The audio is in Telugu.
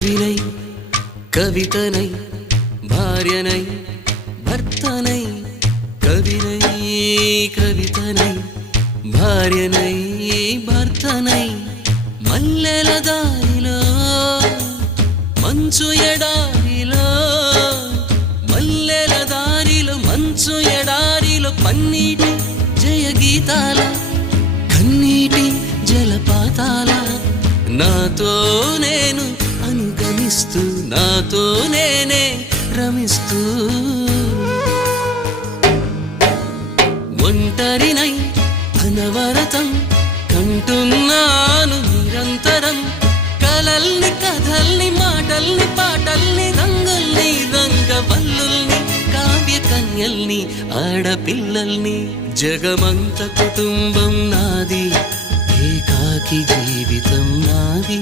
వినై కవితనై భార్యనై భర్తనై కవినై కవితనై భార్యనై భర్తనై మల్లెల దారిలో మంచు ఎడారిలో మల్లెల దారిలో మంచు ఎడారిలో పన్నీటి జయగీతాల కన్నీటి జలపాతాల నాతో నేను అనుగమిస్తూ నాతో నేనే రమిస్తూ ఒంటరినై అనవరతం కంటున్నాను నిరంతరం కలల్ని కథల్ని మాటల్ని పాటల్ని రంగుల్ని రంగవల్లుల్ని కావ్య కన్యల్ని ఆడపిల్లల్ని జగమంత కుటుంబం నాది ఏకాకి జీవితం నాది